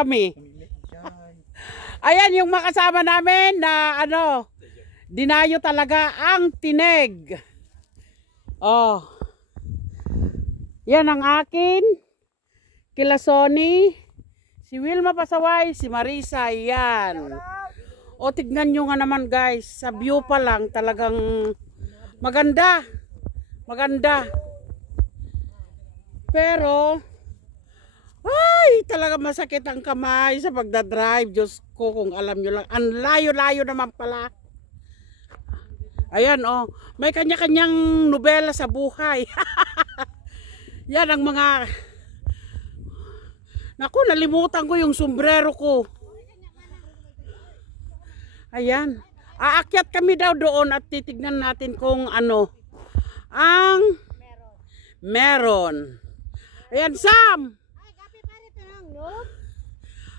kami. Ayan yung makasama namin na dinayo talaga ang tineg. Oh. Yan ang akin. Kila Sonny, si Wilma Pasaway, si Marisa, yan. O tignan nyo nga naman guys, sa view pa lang talagang maganda. Maganda. Pero ay, talaga masakit ang kamay sa pagdadrive. Diyos ko, kung alam nyo lang. Ang layo-layo naman pala. Ayan, oh. May kanya-kanyang nobela sa buhay. Yan ang mga... Naku, nalimutan ko yung sombrero ko. Ayan. Aakyat kami daw doon at titignan natin kung ano ang meron. Ayan, Sam!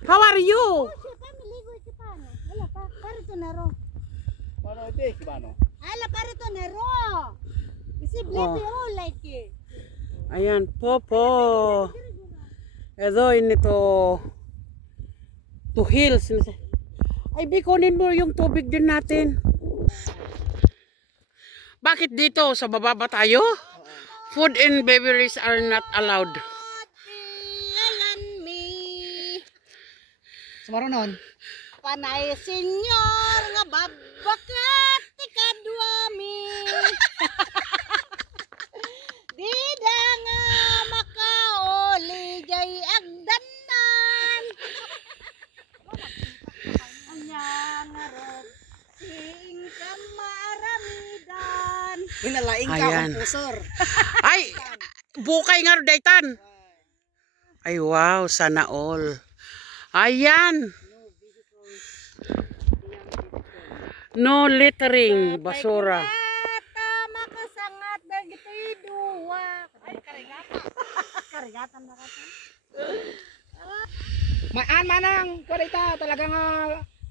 How are you? Ayan, Popo. Edo, inito to hills. Ay, bikunin mo yung tubig din natin. Bakit dito? Sa baba ba tayo? Food and beverages are not allowed. Maronon. Panay senyor nga babakat ikadwa mi. Dida nga makaoli jay agdanan. Anya nga rot sing kamaramidan. Hinalaing ka ang pusor. Ay, bukay nga daytan. Ay wow, sana all. Ayan. No littering, basura. Makasangat dagiti duwa. Ay, karigatan. Karigatan na kasi. Maan manang kwarita talagang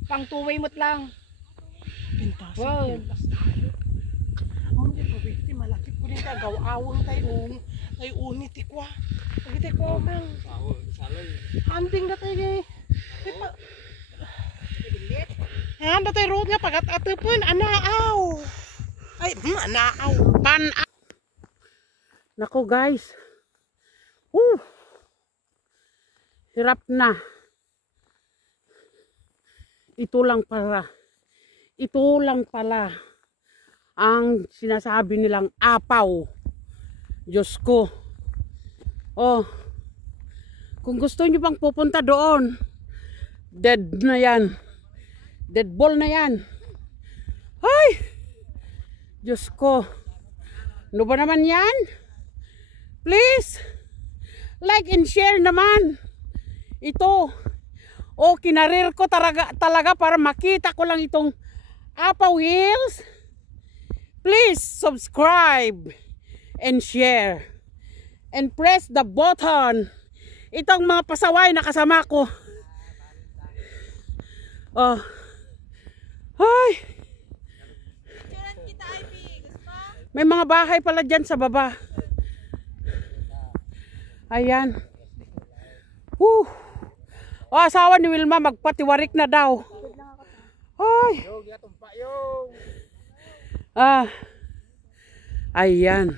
pang two-way mo't lang. Pintas. Wow. Hindi ko bigti malaki ko rin gawawang tayo. Tayo unit ikwa. Pagiti ko man. Handing na tayo. Handa tayo road nga pagat-atupon. Anaaw. Ay, anaaw. Pan-aw. Nako guys. Hirap na. Ito lang pala ang sinasabi nilang apaw. Diyos ko. Oh. Kung gusto nyo bang pupunta doon, dead na yan. Dead ball na yan. Ay! Diyos ko. Ano ba naman yan? Please, like and share naman. Ito. O, kinarir ko talaga para makita ko lang itong Apaw Hills. Please, subscribe and share. And press the button. Itong mga pasaway na kasama ko. Oh. Ay. May mga bahay pala dyan sa baba. Ayan. O, asawa ni Wilma magpatiwarik na daw. Ay. Ayan.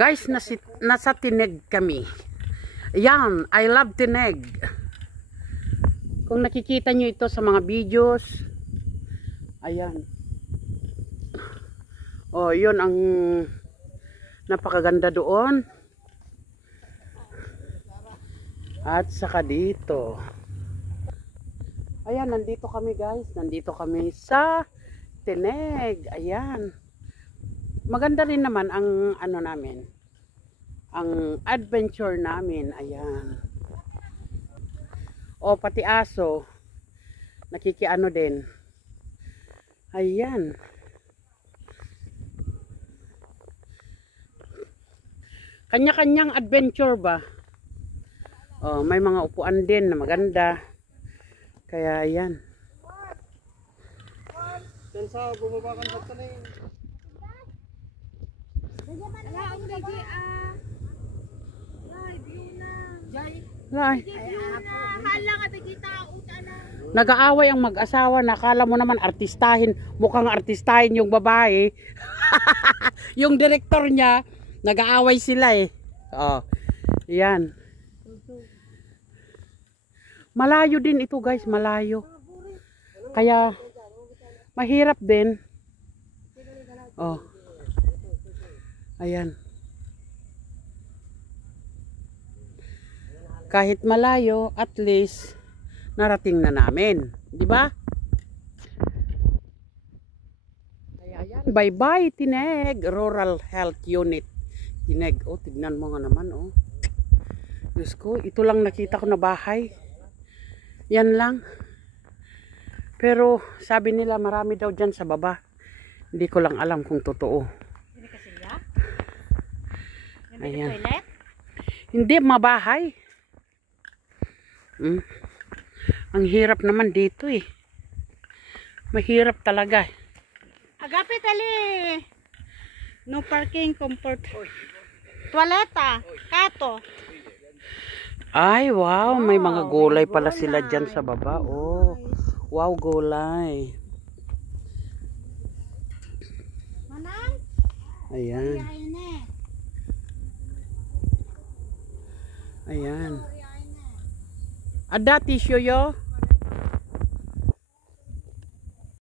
Guys, nasa tineg kami. Yan, I love tineg. Kung nakikita nyo ito sa mga videos, ayan. Oh, yun ang napakaganda doon. At saka dito. Ayan, nandito kami guys. Nandito kami sa tineg. Ayan. Maganda rin naman ang ano namin. ang adventure namin. Ayan. O pati aso nakikiano din. Ayan. Kanya-kanyang adventure ba? Oh, may mga upuan din na maganda. Kaya ayan. Yan sa bumaba ka na tanay. Ala, ang lagi live view na. Jay, Lai. view na. Hala ka tagita uta na. Nag-aaway ang mag-asawa, nakala mo naman artistahin, mukhang artistahin yung babae. Yung direktor niya, nag-aaway sila eh. Oh. Yan. Malayo din ito guys, malayo. Kaya mahirap din. Oh. Ayan. Kahit malayo, at least narating na namin, di ba? Kaya ayan, bye-bye Tineg Rural Health Unit. Tineg, oh, tignan mo nga naman, oh. Diyos ko, ito lang nakita ko na bahay. Yan lang. Pero sabi nila marami daw dyan sa baba. Hindi ko lang alam kung totoo. Hindi ka sila? Ayan. Toilet? Hindi, mabahay. Ang hirap naman dito eh. Mahirap talaga. Agapit ali. No parking comfort. Toileta, kato. Ay, wow. May mga gulay pala sila dyan sa baba. Oh, wow, gulay. Manang? Ayan. Ayun Ayan. Ada, tissue yo.